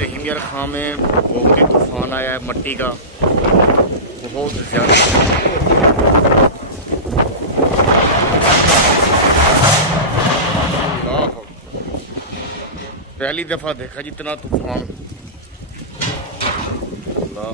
रहीम यार खां में बहुत ही तूफान आया है मट्टी का, बहुत ज़्यादा। पहली दफ़ा देखा जितना तूफान। अल्लाह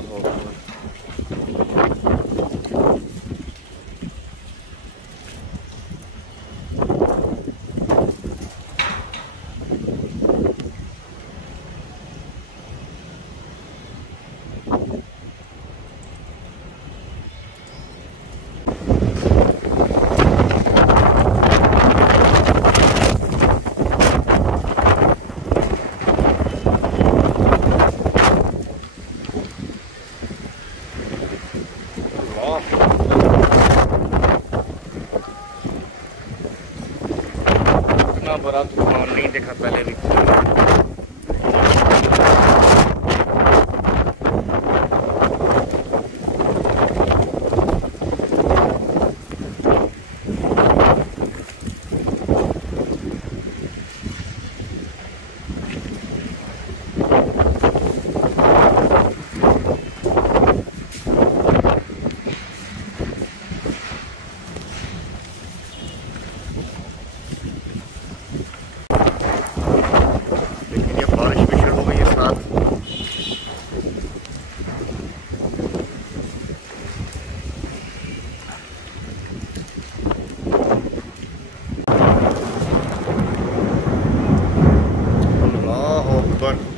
इतना बड़ा तूफान नहीं देखा पहले भी। अल्लाह अकबर।